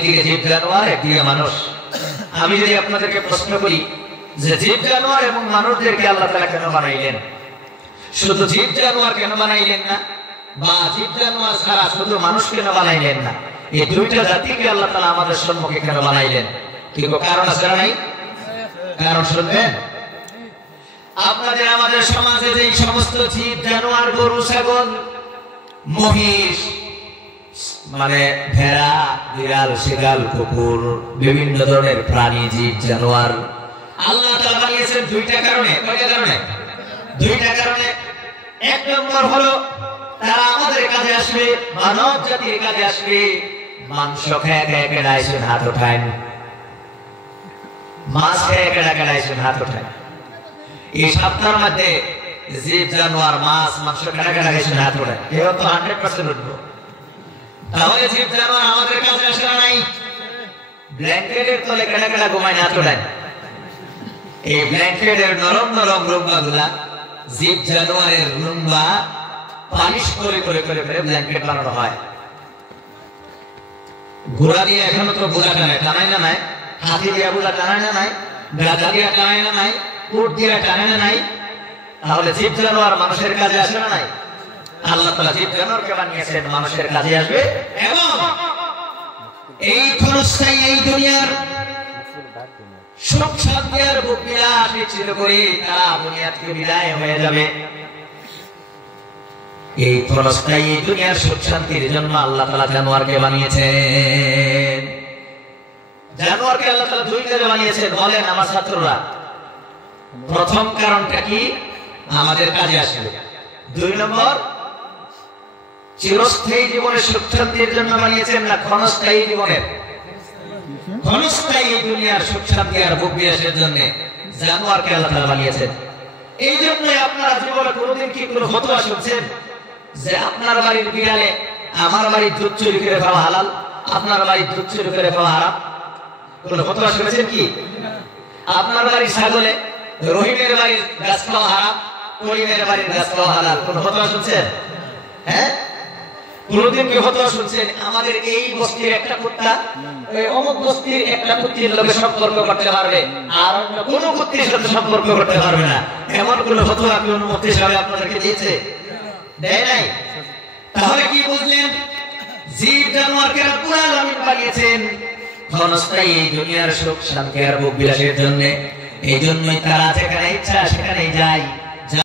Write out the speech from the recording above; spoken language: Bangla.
একদিকে জীব জানোয়ার, একদিকে মানুষ। আমি যদি আপনাদেরকে প্রশ্ন করি যে জীব জানোয়ার এবং মানুষদেরকে আল্লাহ তাআলা কেন বানাইলেন? শুধু জীব জানোয়ার কেন বানাইলেন না, বা জীব জানোয়ার ছাড়া শুধু মানুষ কেন বানাইলেন না? এই দুইটা জাতিকে আল্লাহ তাআলা আমাদের সম্মুখে কেন বানাইলেন? কি কারণ আছে না নাই? কারণ শুনবেন। আপনাদের আমাদের সমাজে যে সমস্ত জীব জানোয়ার, গরু, ছাগল, মহিষ, মানে ভেড়া, বিড়াল, শিয়াল, কুকুর, বিভিন্ন ধরনের প্রাণী, জীব জানোয়ার আল্লাহ তাআলা বানিয়েছেন দুইটা কারণে। কয়টা কারণে? দুইটা কারণে। এক নম্বর হলো তারা আমাদের কাজে আসবে, মানব জাতির কাজে আসবে। মাংস খেয়ে খেয়ে কেডাইছেন, হাত ওঠান। মাছ খেয়ে কেডা কেডাইছেন, হাত ওঠান। এই সপ্তাহের মধ্যে জীব জানোয়ার, মাছ, মাংস কেডা কেডা খাইছেন, হাত ওঠান। কেউ তো 100% উঠবো। তাহলে জীব জানোয়ার আমাদের কাছে আসে না নাই? ব্ল্যাঙ্কেটের তলে কেডা কেডা ঘুমায়, হাত ওঠান। এই ব্ল্যাঙ্কেটের নরম নরম রুম্বা গুলা জীব জানোয়ারের রুম্বা পালিশ করে করে করে করে ব্ল্যাঙ্কেট বানানো হয়। ঘোড়া দিয়ে এখনো তো বোঝা টানায় না নাই? হাতি দিয়ে বোঝা টানায় না নাই? গাধা দিয়ে টানায় না নাই? উট দিয়ে টানায় না নাই? তাহলে জীব জানোয়ার মানুষের কাজে আসে না নাই? আল্লাহ তাআলা জীব জানোয়ারকে বানিয়েছেন মানুষের কাজে আসবে, এবং এই ক্ষণস্থায়ী এই দুনিয়ার সুখ শান্তি আর ভোগ বিলাস নিশ্চিত করে তারা দুনিয়া থেকে বিদায় হয়ে যাবে। এই ক্ষণস্থায়ী দুনিয়ার সুখ শান্তির জন্য আল্লাহ তাআলা জানোয়ারকে বানিয়েছেন। জানোয়ারকে আল্লাহ তাআলা দুই কাজে বানিয়েছেন। বলেন আমার ছাত্ররা, প্রথম কারণটা কি? আমাদের কাজে আসবে। দুই নম্বর, চিরস্থায়ী জীবনের সুখ শান্তির জন্য বানিয়েছেন না ক্ষণস্থায়ী জীবনের? ক্ষণস্থায়ী দুনিয়ার সুখ শান্তি আর ভোগ বিলাসের জন্য জানোয়ারকে আল্লাহ তাআলা বানিয়েছেন। এই জন্য আপনারা জীবনে কোনোদিন কি কোনো ফতোয়া শুনছেন যে আপনার বাড়ির বিড়ালে আমার বাড়ির দুধ চুরি করে খাওয়া হালাল, আপনার বাড়ির দুধ চুরি করে খাওয়া হারাম? কোনো ফতোয়া শুনেছেন কি? আপনার বাড়ির ছাগলে রহিমের বাড়ির গাছ খাওয়া হারাম, করিমের বাড়ির গাছ খাওয়া হালাল? কোনো ফতোয়া শুনছেন? হ্যাঁ, কোনদিন কি ফতোয়া শুনছেন আমাদের এই বস্তির একটা কুত্তা ওই অমুক বস্তির একটা কুত্তির লোকের সম্পর্ক করতে পারবে আর কোন কুত্তির সাথে সম্পর্ক করতে পারবে না? এমন কোন ফতোয়া কোন মুফতি সাহেব আপনাদেরকে দিয়েছে? দেয় নাই। তাহলে কি বুঝলেন? জীব জানোয়ারকে রব্বুল আলামিন বানিয়েছেন ক্ষণস্থায়ী এই দুনিয়ার সুখ শান্তি আর ভোগ বিলাসের জন্য। এই জন্যই তারা যেখানে ইচ্ছা সেখানেই যায়।